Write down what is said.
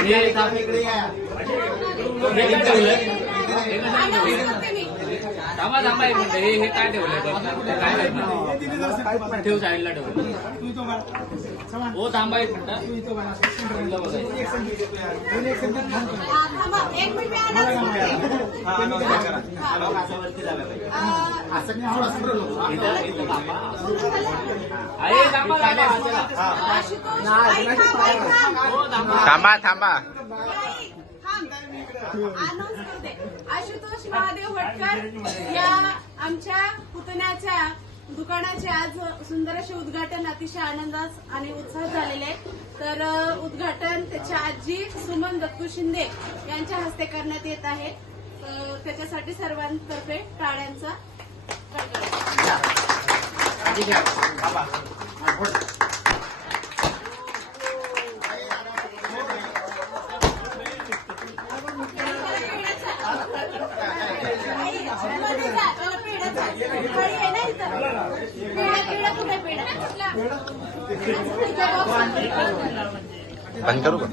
हे थांब इकडे या. हे काय ठेवलंय? हे कसं- थांबा थांबा एक मिनिट हे हे काय ठेवलंय बघ. हे काय करणार? ठेव साईडला ठेव हो थांबा एक मिनिट थांबा थांबा. आशुतोष महादेव भटकर या आमच्या पुतण्याच्या दुकानाचे आज सुंदर असे उद्घाटन अतिशय आनंदात आणि उत्साहात झालेले आहे. तर उद्घाटन त्याच्या आजी सुमन दत्तू शिंदे यांच्या हस्ते करण्यात येत आहे. त्याच्यासाठी सर्वांतर्फे बंद करू का?